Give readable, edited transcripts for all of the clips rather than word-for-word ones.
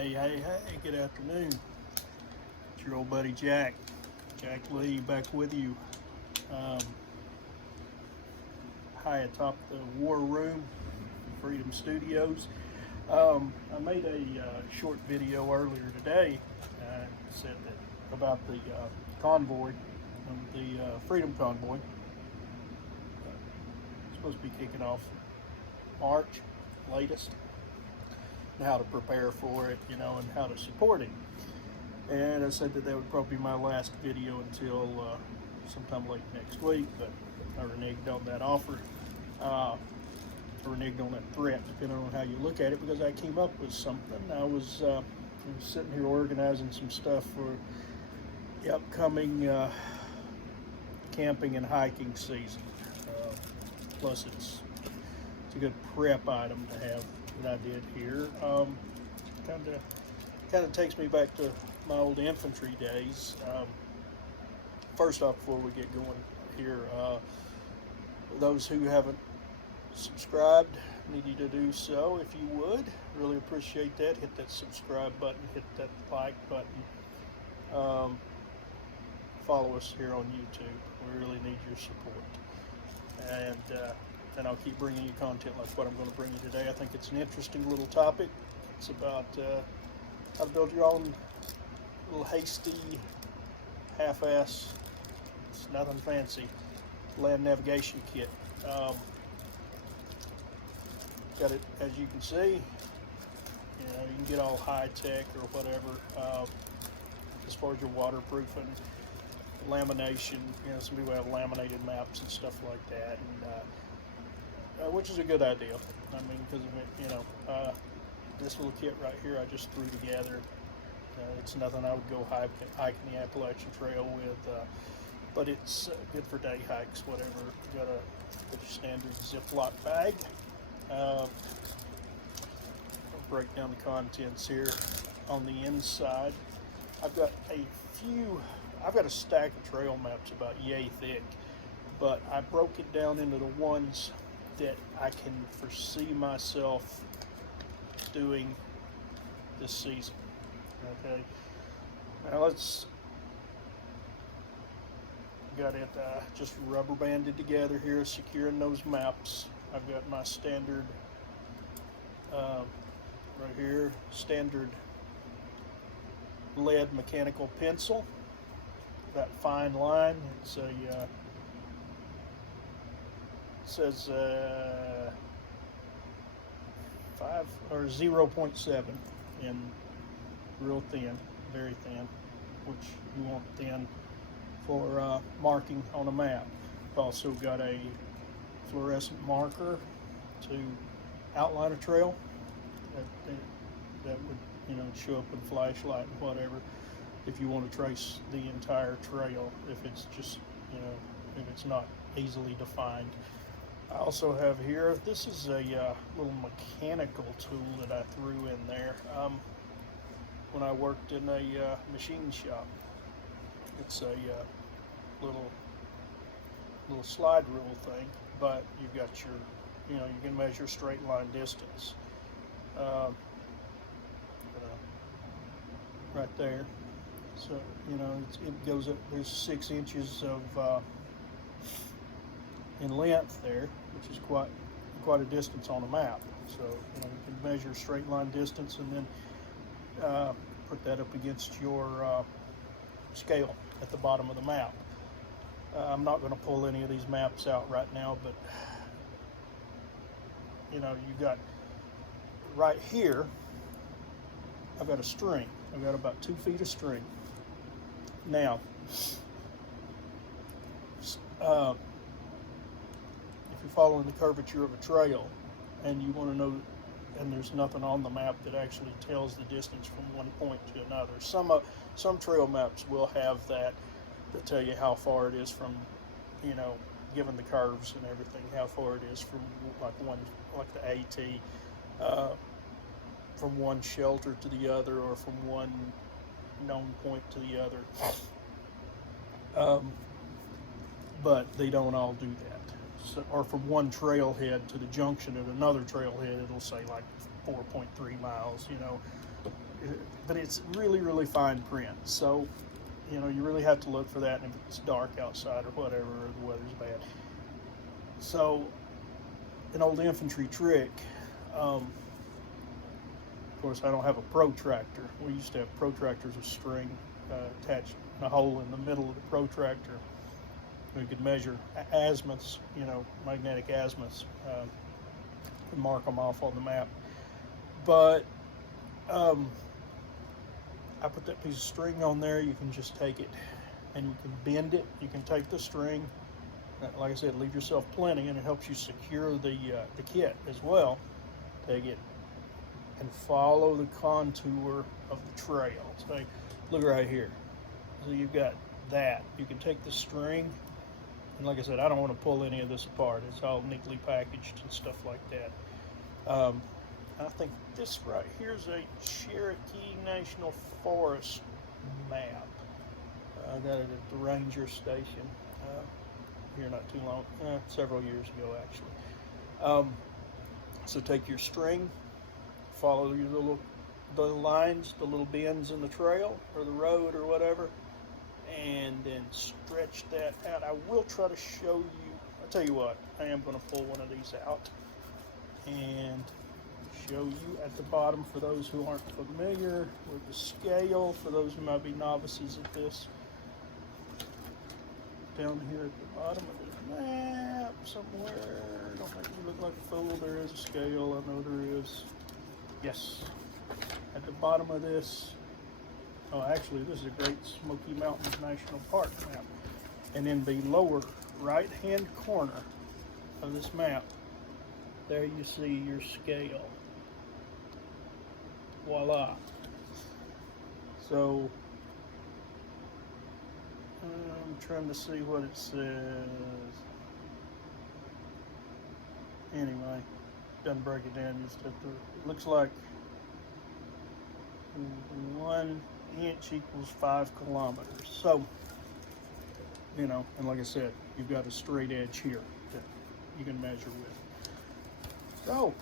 Hey, good afternoon. It's your old buddy Jack Lee, back with you. Um, High atop the War Room, Freedom Studios. I made a short video earlier today. Said that about the convoy, the Freedom Convoy. Supposed to be kicking off March, latest, and how to prepare for it, and how to support it. And I said that would probably be my last video until sometime late next week, but I reneged on that offer. I reneged on that threat, depending on how you look at it, because I came up with something. I was sitting here organizing some stuff for the upcoming camping and hiking season. Plus, it's a good prep item to have that I did here. Kind of takes me back to my old infantry days. First off, before we get going here, those who haven't subscribed, need you to do so if you would. Really appreciate that. Hit that subscribe button, hit that like button. Follow us here on YouTube. We really need your support. And I'll keep bringing you content like what I'm going to bring you today. I think it's an interesting little topic. It's about how to build your own little hasty, half-ass, it's nothing fancy, land navigation kit. Got it, as you can see, you can get all high-tech or whatever as far as your waterproofing, lamination. Some people have laminated maps and stuff like that, and which is a good idea. I mean, because of it, this little kit right here I just threw together. It's nothing I would go hiking the Appalachian Trail with, but it's good for day hikes, whatever. You got a your standard Ziploc bag. I'll break down the contents here. On the inside, I've got a stack of trail maps about yay thick, but I broke it down into the ones that I can foresee myself doing this season. Okay, now got it just rubber banded together here, securing those maps. I've got my standard right here, standard lead mechanical pencil, that fine line. It's a says 5 or 0.7 in real thin, very thin, which you want thin for marking on a map. I've also got a fluorescent marker to outline a trail that would show up with flashlight and whatever if you want to trace the entire trail, if it's just if it's not easily defined. I also have here, this is a little mechanical tool that I threw in there when I worked in a machine shop. It's a little slide rule thing, but you've got your, you can measure straight line distance right there. So it goes up. There's 6 inches of in length there, which is quite a distance on a map. So you can measure straight line distance and then put that up against your scale at the bottom of the map. I'm not going to pull any of these maps out right now, but you got right here, I've got a string. I've got about 2 feet of string. Now, if you're following the curvature of a trail and you want to know, and there's nothing on the map that actually tells the distance from one point to another. Some trail maps will have that tell you how far it is from, given the curves and everything, how far it is from like the AT, from one shelter to the other, or from one known point to the other. But they don't all do that. So, or from one trailhead to the junction at another trailhead, it'll say like 4.3 miles. but it's really, really fine print. So, you know, you really have to look for that, and if it's dark outside or whatever, or the weather's bad. So, an old infantry trick. Of course, I don't have a protractor. We used to have protractors with string attached in a hole in the middle of the protractor. We could measure azimuths, you know, magnetic azimuths, and mark them off on the map. But I put that piece of string on there. You can just take it and you can bend it. You can take the string, like I said, leave yourself plenty, and it helps you secure the kit as well. Take it and follow the contour of the trail. So look right here. So you've got that. You can take the string, and like I said, I don't want to pull any of this apart. It's all neatly packaged and stuff like that. I think this right here is a Cherokee National Forest map. I got it at the ranger station here not too long, several years ago actually. So take your string, follow your the lines, the little bends in the trail or the road or whatever, and then stretch that out. I will try to show you. I'll tell you what, I am going to pull one of these out and show you at the bottom, for those who aren't familiar with the scale, for those who might be novices at this. Down here at the bottom of this map somewhere, don't make me look like a fool, there is a scale, I know there is. Yes, at the bottom of this, oh actually this is a Great Smoky Mountains National Park map. And in the lower right hand corner of this map, there you see your scale. Voila. So I'm trying to see what it says. Anyway, doesn't break it down. You just have to, it looks like 1 inch equals 5 kilometers. So, you know, and like I said, you've got a straight edge here that you can measure with. So,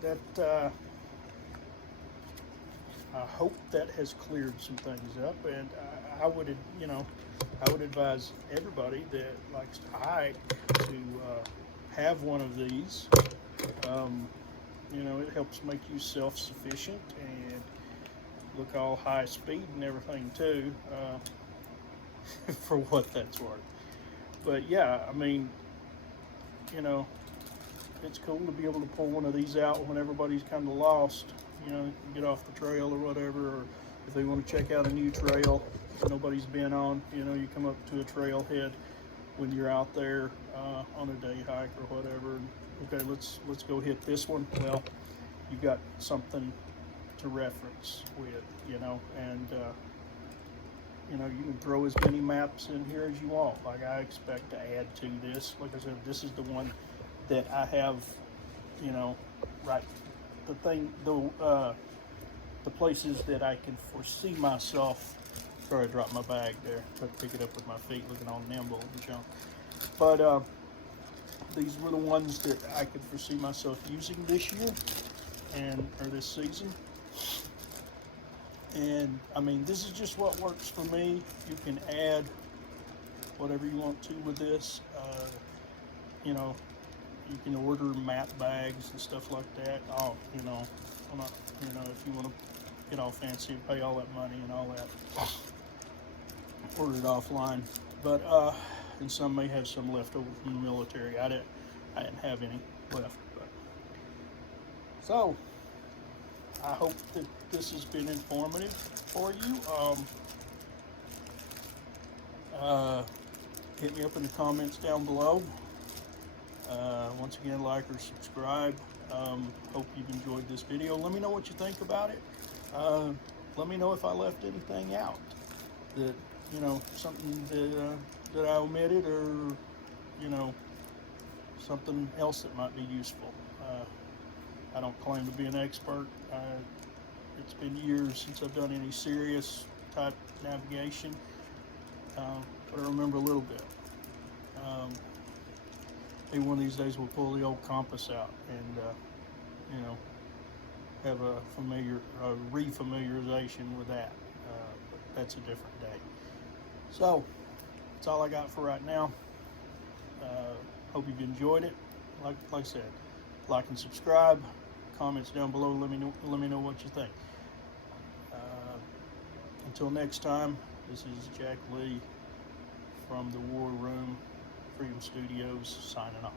that, I hope that has cleared some things up, and I would, you know, I would advise everybody that likes to hike to have one of these. You know, it helps make you self-sufficient and look all high speed and everything too, for what that's worth. But yeah, I mean, you know, it's cool to be able to pull one of these out when everybody's kind of lost, you know, get off the trail or whatever, or if they want to check out a new trail that nobody's been on. You know, you come up to a trailhead when you're out there on a day hike or whatever, and, okay, let's go hit this one. Well, you got something to reference with, you know, and you know, you can throw as many maps in here as you want. Like, I expect to add to this. Like I said, this is the one that I have, you know, right. The thing, the places that I can foresee myself. Sorry, I dropped my bag there. Tried to pick it up with my feet, looking all nimble and junk. But these were the ones that I could foresee myself using this year or this season. And I mean, this is just what works for me. You can add whatever you want to with this. You know, you can order map bags and stuff like that. Oh, you know, you know, if you want to get all fancy and pay all that money and all that, order it offline. But and some may have some left over from the military. I didn't have any left. But so I hope that this has been informative for you. Hit me up in the comments down below. Once again, like or subscribe. Hope you've enjoyed this video. Let me know what you think about it. Let me know if I left anything out that, you know, something that I omitted, or, you know, something else that might be useful. I don't claim to be an expert. It's been years since I've done any serious type navigation, but I remember a little bit. Maybe one of these days we'll pull the old compass out and, you know, have a refamiliarization with that. But that's a different day. So that's all I got for right now. Hope you've enjoyed it. Like I said, like and subscribe. Comments down below. Let me know what you think. Until next time, this is Jack Lee from the War Room Freedom Studios signing off.